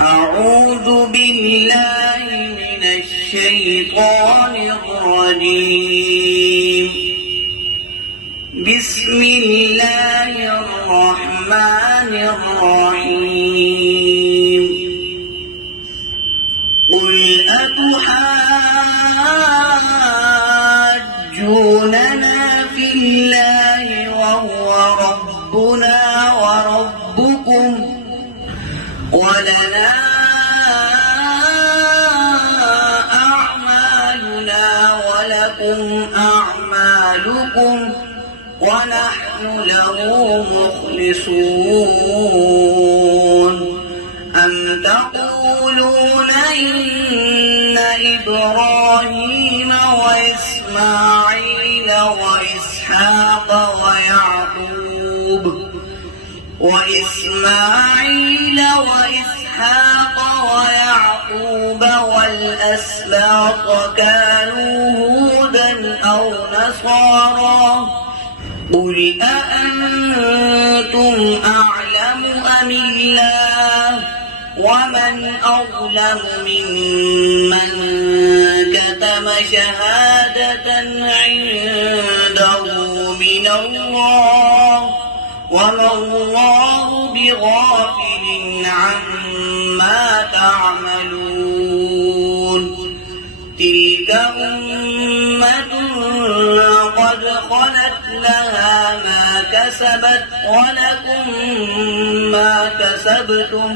أعوذ بالله من الشيطان الرجيم. بسم الله الرحمن الرحيم. قل أتحاجوننا في الله وهو ربنا وربكم ولنا أعمالنا ولكم أعمالكم ونحن له مخلصون. أم تقولون إن إبراهيم وإسماعيل وإسحاق ويعقوب والأسباط كانوا هودا أو نصارى؟ قل أأنتم أعلم أم الله؟ ومن أظلم ممن كتم شهادة عنده من الله وما الله بغافل عما تعملون. تلك أمة قد خلت لها ما كسبت ولكم ما كسبتم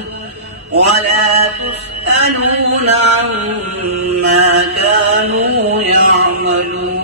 ولا تسألون عما كانوا يعملون.